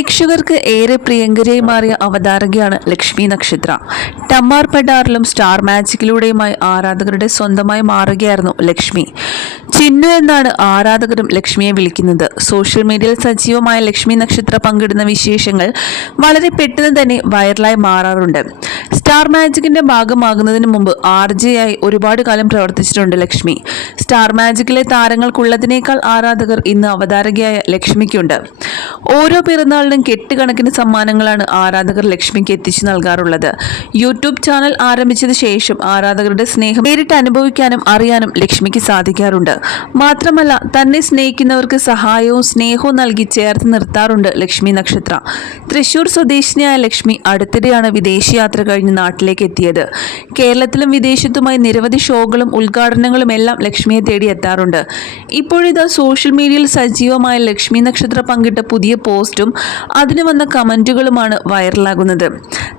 പ്രേക്ഷകർക്ക് ഏറെ പ്രിയങ്കരിയായി മാറിയ അവതാരകയാണ് ലക്ഷ്മി നക്ഷത്ര. ടമ്മാർ പെഡാറിലും സ്റ്റാർ മാജിക്കിലൂടെയുമായി ആരാധകരുടെ സ്വന്തമായി മാറുകയായിരുന്നു ലക്ഷ്മി. ചിന്നു എന്നാണ് ആരാധകരും ലക്ഷ്മിയെ വിളിക്കുന്നത്. സോഷ്യൽ മീഡിയയിൽ സജീവമായ ലക്ഷ്മി നക്ഷത്ര പങ്കിടുന്ന വിശേഷങ്ങൾ വളരെ പെട്ടെന്ന് തന്നെ വൈറലായി മാറാറുണ്ട്. സ്റ്റാർ മാജിക്കിന്റെ ഭാഗമാകുന്നതിന് മുമ്പ് ആർ ജെ ആയി ഒരുപാട് കാലം പ്രവർത്തിച്ചിട്ടുണ്ട് ലക്ഷ്മി. സ്റ്റാർ മാജിക്കിലെ താരങ്ങൾക്കുള്ളതിനേക്കാൾ ആരാധകർ ഇന്ന് അവതാരകയായ ലക്ഷ്മിക്കുണ്ട്. ഓരോ പിറന്നാളിനും കെട്ടുകണക്കിന് സമ്മാനങ്ങളാണ് ആരാധകർ ലക്ഷ്മിക്ക് എത്തിച്ചു നൽകാറുള്ളത്. യൂട്യൂബ് ചാനൽ ആരംഭിച്ചത് ശേഷം ആരാധകരുടെ സ്നേഹം നേരിട്ട് അനുഭവിക്കാനും അറിയാനും ലക്ഷ്മിക്ക് സാധിക്കാറുണ്ട്. മാത്രമല്ല തന്നെ സ്നേഹിക്കുന്നവർക്ക് സഹായവും സ്നേഹവും നൽകി ചേർത്ത് നിർത്താറുണ്ട് ലക്ഷ്മി നക്ഷത്ര. തൃശൂർ സ്വദേശിനിയായ ലക്ഷ്മി അടുത്തിടെയാണ് വിദേശയാത്ര കഴിഞ്ഞ് നാട്ടിലേക്ക് എത്തിയത്. കേരളത്തിലും വിദേശത്തുമായി നിരവധി ഷോകളും ഉദ്ഘാടനങ്ങളും എല്ലാം ലക്ഷ്മിയെ തേടി എത്താറുണ്ട്. ഇപ്പോഴിതാ സോഷ്യൽ മീഡിയയിൽ സജീവമായ ലക്ഷ്മി നക്ഷത്ര പങ്കിട്ട പുതിയ പോസ്റ്റും അതിന് വന്ന കമന്റുകളുമാണ് വൈറലാകുന്നത്.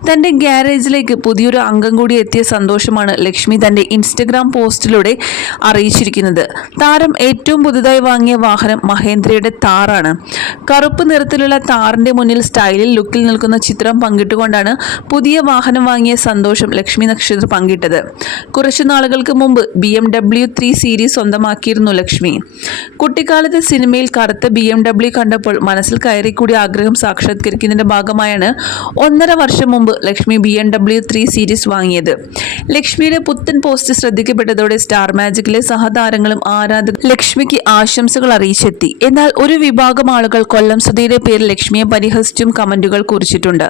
തന്റെ ഗ്യാരേജിലേക്ക് പുതിയൊരു അംഗം കൂടി എത്തിയ സന്തോഷമാണ് ലക്ഷ്മി തന്റെ ഇൻസ്റ്റഗ്രാം പോസ്റ്റിലൂടെ അറിയിച്ചിരിക്കുന്നത്. താരം ഏറ്റവും പുതുതായി വാങ്ങിയ വാഹനം മഹേന്ദ്രയുടെ താറാണ്. കറുപ്പ് നിറത്തിലുള്ള താറിന്റെ മുന്നിൽ സ്റ്റൈലിൽ ലുക്കിൽ നിൽക്കുന്ന ചിത്രം പങ്കിട്ടുകൊണ്ടാണ് പുതിയ വാഹനം വാങ്ങിയ സന്തോഷം ലക്ഷ്മി നക്ഷത്ര പങ്കിട്ടത്. കുറച്ചു നാളുകൾക്ക് മുമ്പ് B M W three series സ്വന്തമാക്കിയിരുന്നു ലക്ഷ്മി. കുട്ടിക്കാലത്തെ സിനിമയിൽ കറുത്ത ബി എം ഡബ്ല്യു കണ്ടപ്പോൾ മനസ്സിൽ കയറി കൂടി ആഗ്രഹം സാക്ഷാത്കരിക്കുന്നതിന്റെ ഭാഗമായാണ് ഒന്നര വർഷം മുമ്പ് Lakshmi B M W three series വാങ്ങിയത്. ലക്ഷ്മിയുടെ പുത്തൻ പോസ്റ്റ് ശ്രദ്ധിക്കപ്പെട്ടതോടെ സ്റ്റാർ മാജിക്കിലെ സഹതാരങ്ങളും ആരാധകർ ലക്ഷ്മിക്ക് ആശംസകൾ അറിയിച്ചെത്തി. എന്നാൽ ഒരു വിഭാഗം ആളുകൾ കൊല്ലം സുധിയുടെ പേരിൽ ലക്ഷ്മിയെ പരിഹസിച്ചും കമന്റുകൾ കുറിച്ചിട്ടുണ്ട്.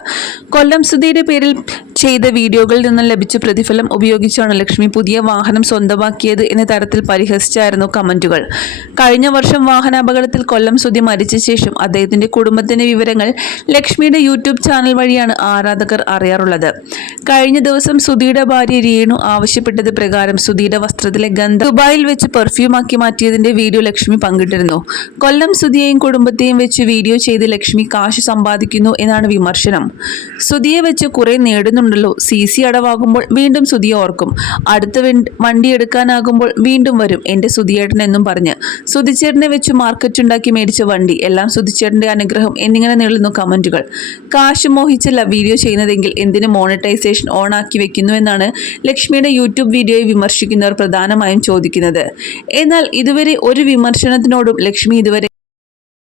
കൊല്ലം സുധിയുടെ പേരിൽ ചെയ്ത വീഡിയോകളിൽ നിന്നും ലഭിച്ച പ്രതിഫലം ഉപയോഗിച്ചാണ് ലക്ഷ്മി പുതിയ വാഹനം സ്വന്തമാക്കിയത് എന്ന തരത്തിൽ പരിഹസിച്ചായിരുന്നു കമന്റുകൾ. കഴിഞ്ഞ വർഷം വാഹനാപകടത്തിൽ കൊല്ലം സുധി മരിച്ച ശേഷം അദ്ദേഹത്തിന്റെ കുടുംബത്തിന്റെ വിവരങ്ങൾ ലക്ഷ്മിയുടെ യൂട്യൂബ് ചാനൽ വഴിയാണ് ആരാധകർ അറിയാറുള്ളത്. കഴിഞ്ഞ ദിവസം സുധിയുടെ ഭാര്യ രേണു ആവശ്യപ്പെട്ടത് പ്രകാരം സുധിയുടെ വസ്ത്രത്തിലെ ഗന്ധം ദുബായിൽ വെച്ച് പെർഫ്യൂമാക്കി മാറ്റിയതിന്റെ വീഡിയോ ലക്ഷ്മി പങ്കിട്ടിരുന്നു. കൊല്ലം സുധിയെയും കുടുംബത്തെയും വെച്ച് വീഡിയോ ചെയ്ത് ലക്ഷ്മി കാശ് സമ്പാദിക്കുന്നു എന്നാണ് വിമർശനം. സുധിയെ വെച്ച് കുറെ നേടുന്നുണ്ടല്ലോ സി സി അടവാകുമ്പോൾ വീണ്ടും സുധിയെ ഓർക്കും. അടുത്ത വണ്ടി- എടുക്കാനാകുമ്പോൾ വീണ്ടും വരും എന്റെ സുധിയേട്ടൻ എന്നും പറഞ്ഞ്. സുധിച്ചേട്ടനെ വെച്ച് മാർക്കറ്റ് ഉണ്ടാക്കി മേടിച്ച വണ്ടി എല്ലാം സുധിച്ചേട്ടന്റെ അനുഗ്രഹം എന്നിങ്ങനെ നീളുന്നു കമന്റുകൾ. കാശ് മോഹിച്ചല്ല വീഡിയോ ചെയ്യുന്നതെങ്കിൽ എന്തിന് മോണിറ്റൈസേഷൻ ഓൺ ആക്കി വെക്കുന്നു എന്നാണ് ലക്ഷ്മിയുടെ യൂട്യൂബ് വീഡിയോയെ വിമർശിക്കുന്നവർ പ്രധാനമായും ചോദിക്കുന്നത്. എന്നാൽ ഇതുവരെ ഒരു വിമർശനത്തിനോടും ലക്ഷ്മി ഇതുവരെ